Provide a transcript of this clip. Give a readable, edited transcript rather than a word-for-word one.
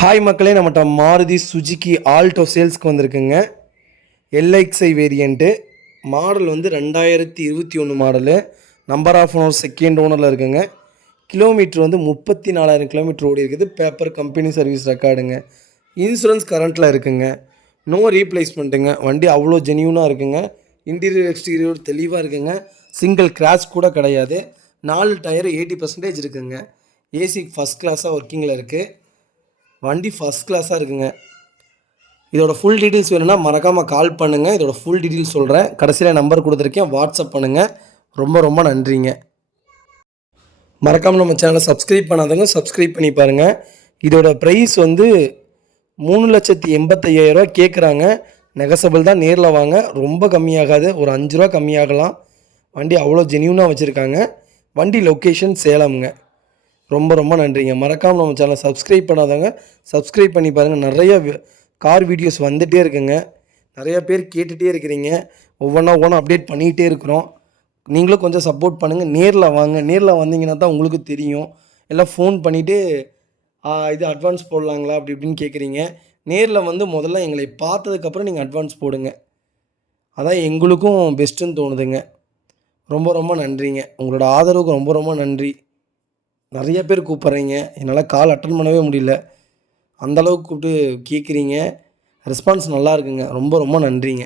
Hi மக்களே, நம்மகிட்ட Maruti சுஜுக்கி Alto சேல்ஸ்க்கு வந்திருக்குங்க. எல்எக்ஸ்ஐ வேரியண்ட்டு மாடல் வந்து 2021 model. Number of owner second ஓனரில் இருக்குங்க. கிலோமீட்டர் வந்து 34,000 கிலோமீட்டர் ஓடி இருக்குது. பேப்பர் கம்பெனி சர்வீஸ் ரெக்கார்டுங்க. இன்சூரன்ஸ் கரண்ட்டில் இருக்குங்க. நோ ரீப்ளேஸ்மெண்ட்டுங்க. வண்டி அவ்வளோ ஜென்யூனாக இருக்குங்க. இன்டீரியர் எக்ஸ்டீரியர் தெளிவாக இருக்குங்க. சிங்கிள் கிராஷ் கூட கிடையாது. 4 டயர் 80% இருக்குங்க. ஏசி ஃபஸ்ட் கிளாஸாக ஒர்க்கிங்கில் இருக்குது. வண்டி ஃபஸ்ட் கிளாஸாக இருக்குங்க. இதோட ஃபுல் டீட்டெயில்ஸ் வேணும்னா மறக்காமல் கால் பண்ணுங்கள். இதோட ஃபுல் டீட்டெயில்ஸ் சொல்கிறேன். கடைசியில் நம்பர் கொடுத்துருக்கேன், வாட்ஸ்அப் பண்ணுங்கள். ரொம்ப ரொம்ப நன்றிங்க. மறக்காமல் நம்ம சேனலை சப்ஸ்கிரைப் பண்ணாதவங்க சப்ஸ்கிரைப் பண்ணி பாருங்கள். இதோட ப்ரைஸ் வந்து 3,85,000 கேட்குறாங்க. நெகசபிள் தான், நேரில் வாங்க. ரொம்ப கம்மியாகாது, ஒரு 5 ரூபா கம்மியாகலாம். வண்டி அவ்வளோ ஜென்யூனாக வச்சுருக்காங்க. வண்டி லொக்கேஷன் சேலம்ங்க. ரொம்ப ரொம்ப நன்றிங்க. மறக்காமல் நம்ம சேனலை சப்ஸ்கிரைப் பண்ணாதவங்க சப்ஸ்கிரைப் பண்ணி பாருங்கள். நிறைய கார் வீடியோஸ் வந்துகிட்டே இருக்குங்க. நிறையா பேர் கேட்டுகிட்டே இருக்கிறீங்க. ஒவ்வொன்றா அப்டேட் பண்ணிகிட்டே இருக்கிறோம். நீங்களும் கொஞ்சம் சப்போர்ட் பண்ணுங்கள். நேரில் வாங்க. நேரில் வந்தீங்கன்னா தான் உங்களுக்கு தெரியும். எல்லாம் ஃபோன் பண்ணிவிட்டு இது அட்வான்ஸ் போடலாங்களா அப்படி இப்படின்னு கேட்குறீங்க. நேரில் வந்து முதல்ல எங்களை பார்த்ததுக்கப்புறம் நீங்கள் அட்வான்ஸ் போடுங்க. அதான் எங்களுக்கும் பெஸ்ட்டுன்னு தோணுதுங்க. ரொம்ப ரொம்ப நன்றிங்க. உங்களோட ஆதரவுக்கு ரொம்ப ரொம்ப நன்றி. நிறைய பேர் கூப்பிட்றீங்க. என்னால் கால் அட்டன் பண்ணவே முடியல. அந்தளவுக்கு கூப்பிட்டு கேட்குறீங்க. ரெஸ்பான்ஸ் நல்லா இருக்குங்க. ரொம்ப ரொம்ப நன்றிங்க.